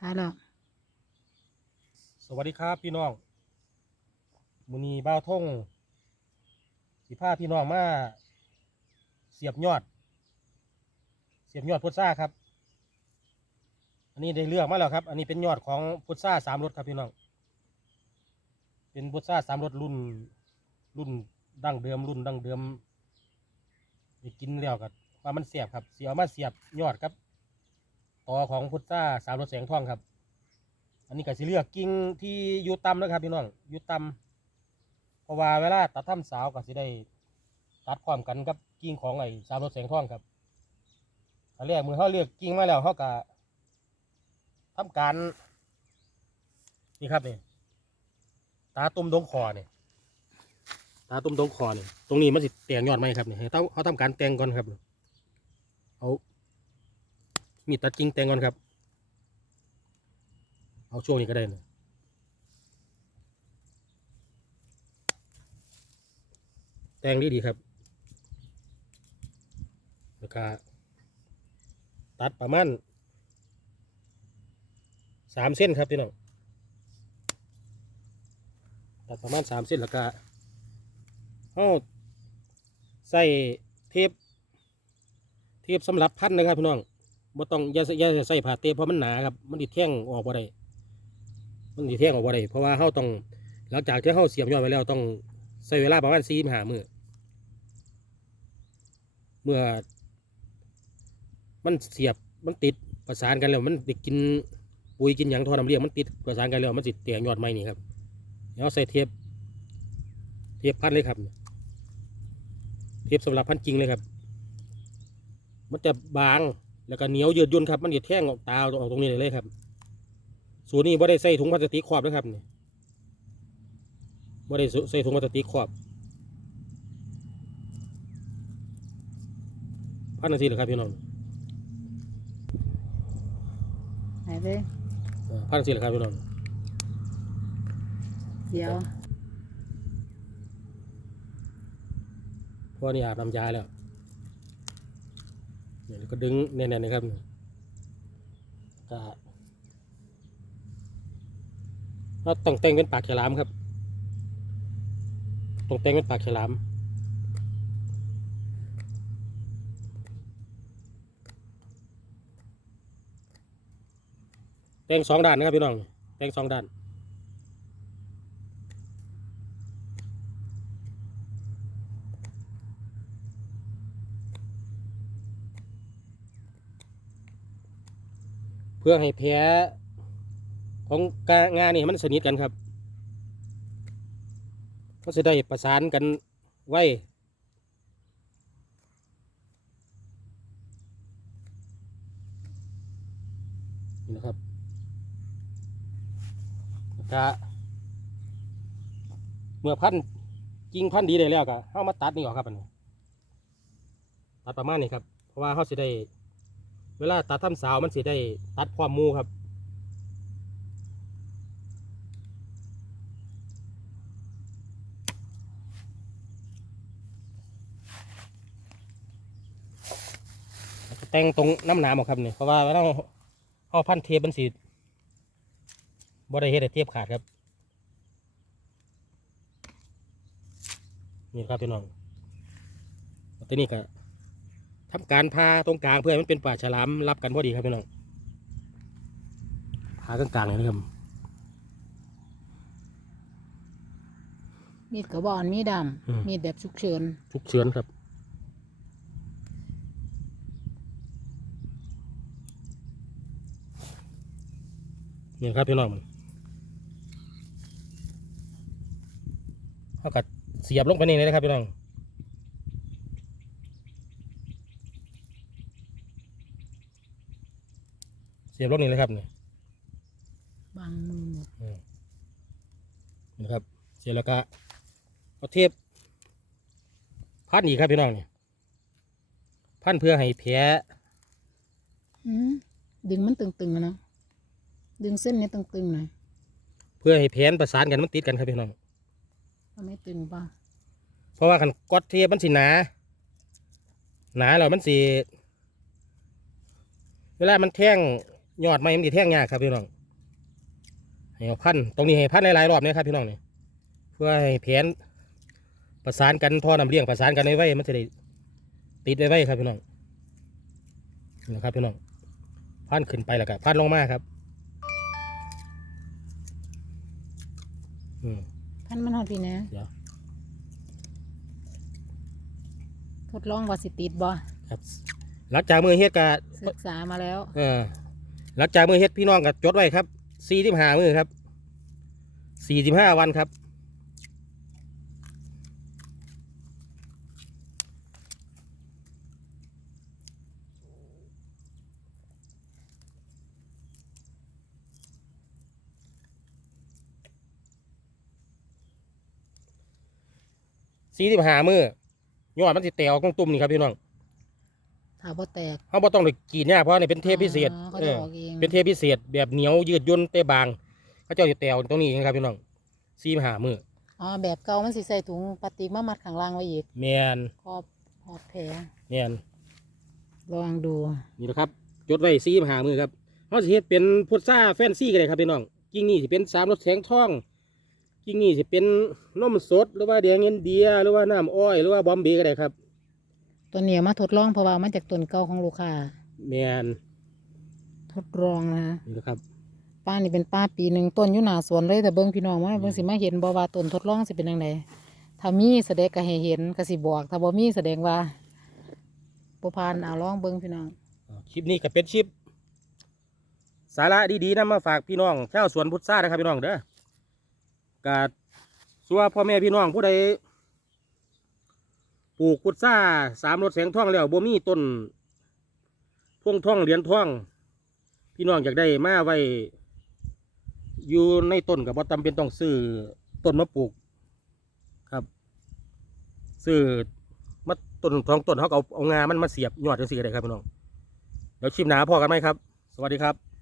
ท้ายแล้วสวัสดีครับพี่น้องมือนีบ้าวท่งสิพาพี่น้องมาเสียบยอด เสียบยอดพุทราครับ อันนี้ได้เลือกมาแล้วครับ อันนี้เป็นยอดของพุทราสามรสครับพี่น้อง เป็นพุทราสามรสรุ่นรุ่นดั้งเดิม รุ่นดั้งเดิมได้กินแล้วกับว่ามันเสียบครับเสียบมาเสียบยอดครับ ต่อของพุทราสามรสแสงทองครับ อันนี้ก็สิเลือกกิ่งที่อยู่ต่ำนะครับพี่น้องอยู่ต่ำเพราะว่าเวลาตัดถ้ำสาวก็สิได้ตัดพร้อมกันกับกิ่งของไอ้สามรถแสงทองครับอันแรกมือเขาเลือกกิ่งมาแล้วเขาก็ทำการนี่ครับนี่ตาตุ่มดงคอเนี่ยตาตุ่มดงคอเนี่ยตรงนี้มันสิแตงยอดไหมครับเนี่ยเขาเขาทำการแตงก่อนครับ เอา มีตัดกิ่งแตงก่อนครับ เอาช่วงนี้ก็ได้นะแตงดีดีครับแล้วก็ตัดประมาณสามเส้นครับพี่น้องตัดประมาณสามเส้นแล้วก็เอาใส่เทปเทปสำหรับพันนะครับพี่น้อง บ่ต้องอย่าอย่าใส่ผ่าเทปเพราะมันหนาครับมันติดแท่งออกบ่ได้มันสิแท่งออกบ่ได้เพราะว่าเฮาต้องหลังจากที่เฮาเสียบยอดไว้แล้วต้องใช้เวลาประมาณ4 5มื้อเมื่อ มันเสียบมันติดประสานกันแล้วมันได้กินปุ๋ยกินหยังทอน้ำเลี้ยงมันติดประสานกันแล้วมันสิดแตกยอดใหม่นี่ครับแล้วใส่เทปเทปพันเลยครับ เทปสำหรับพันจริงเลยครับ มันจะบาง แล้วก็เหนียวยืดหยุ่นครับมันจะแท่งออกตาออกตรงนี้เลยครับสูตรนี้ไม่ได้ใส่ถุงพลาสติกครอบนะครับเนี่ยไม่ได้ใส่ถุงพลาสติกครอบพันนาทีเหรอครับพี่น้องไหนไปเออพันนาทีเหรอครับพี่น้องเดี๋ยวเพราะว่านี่อาบน้ำยาแล้ว เนี่ยแล้วก็ดึงแน่นๆนะครับก็เราต้องแต่งเป็นปากฉลามครับต้องแต่งเป็นปากฉลามแต่งสองด้านนะครับพี่น้องแต่งสองด้าน พื่อให้แผลของงานนี่มันสนิทกันครับก็จะได้ประสานกันไว้นี่นะครับก็เมื่อพันกิ่งพันดีได้แล้วก็เข้ามาตัดนี่ออกครับอันนี้ตัดประมาณนี้ครับ เพราะว่าเขาสิได้ เวลาตัดทำสาวมันสิได้ตัดความมูครับ แต่งตรงน้ำหนามออกครับเนี่ยเพราะว่าเวลาเราเอาพันเทปมันสิบ่ได้เฮ็ดให้เทียบขาดครับ นี่ครับพี่น้องแล้วนี้ก็ ทำการพาตรงกลางเพื่อให้มันเป็นป่าฉลามรับกันพอดีครับพี่น้องพากลางๆเลยนะครับมีดกระบอกมีดอืมำมีดแบบฉุกเฉินฉุกเฉินครับนี่ครับพี่น้องมันเขากัดเสียบลงไปนี่เลยนะครับพี่น้อง ยบลงนี่เลยครับนี่บางมือหมดนี่นะครับเสร็จแล้วก็เอาเทปพันอีกครับพี่น้องนี่พันเพื่อให้แผลอืมดึงมันตึงๆอะเนาะดึงเส้นนี้ตึงๆหน่อยเพื่อให้แผลนประสานกันมันติดกันครับพี่น้องถ้าไม่ตึงป่ะเพราะว่าคันกดเทปมันสิหนาหนาแล้วมันสิเวลามันแท่ง ยอดไม้มันสิแท่งยากครับพี่น้องให้เอาพันตรงนี้ให้พันหลายๆรอบเนี่ยครับพี่น้องนี่เพื่อให้แผนประสานกันท่อนำเลี้ยงประสานกันไว้ไว้มันจะได้ติดไว้ไว้ครับพี่น้องนี่นะครับพี่น้องพันขึ้นไปแล้วก็พันลงมาครับอืมพันมันฮอดพี่นะเดี๋ยวทดลองว่าสิติดบ่ครับหลังจากมือเฮ็ดกะศึกษามาแล้ว เออ หลังจากมือเฮ็ดพี่น้องก็จดไว้ครับสี่สิบห้ามือครับสี่สิบห้าวันครับ สี่สิบห้ามือยอดมันสิแตกออกตรงตุ่มนี่ครับพี่น้อง ถ้าบ่แตกเขาบ่ต้องเลยกรีดเนี่ยากเพราะนี่เป็นเทปพิเศษอ๋อเขาเอจะอออกเองเป็นเทปพิเศษแบบเหนียวยืดย่นเตะบางเขาเจ้าจะแตวตรงนี้เองครับพี่น้องสี่สิบห้ามืออ๋อแบบเก่ามันสิใส่ถุงพลาสติกมามัดข้างล่างไว้อีกแมนครอบหอดแผลแมนลองดูนี่นะครับจดไว้สี่สิบห้ามือครับเขาสิเฮ็ดเป็นพุทราแฟนซี่ก็ได้ครับพี่น้องกิ่งนี่สิเป็นสามรสแสงทองกิ่งนี่สิเป็นนมสดหรือว่าแดงเงินเดียหรือว่าน้ำอ้อยหรือว่าบอมเบย์ก็ได้ครับ ตัวเนี้ยมาทดลองเพราะว่ามาจากต้นเก่าของลูกค้าแมนทดลองนะนี่นะครับ ป้านี่เป็นป้าปีหนึ่งต้นอยู่หน้าสวนเลยแต่เบิ่งพี่น้องว่าเบิ่งสิมาเห็นบ่ว่าต้นทดลองสิเป็นจังไดถ้ามีแสดงก็ให้เห็นก็สิบอกถ้าบ่มีแสดงว่าบ่ผ่านเอาลองเบิ่งพี่น้อง คลิปนี้ก็เป็นคลิป สาระดีๆนะมาฝากพี่น้องชาวสวนพุทรานะครับพี่น้องเด้อ กาสัวพ่อแม่พี่น้องผู้ใด ปลูกพุทราสามรถแสงท่องแล้วบ่มีต้นท่วงท่องเหรียญท่อง พี่น้องอยากได้มาไว้ อยู่ในต้นกับว่าจำเป็นต้องซื้อต้นมาปลูกครับซื้อมาต้นท้องต้นเขาก็เอาเอางามันมาเสียบยอดจังสี่ก็ได้ครับพี่น้องเดี๋ยวชิมหนาพอกันไหมครับ สวัสดีครับ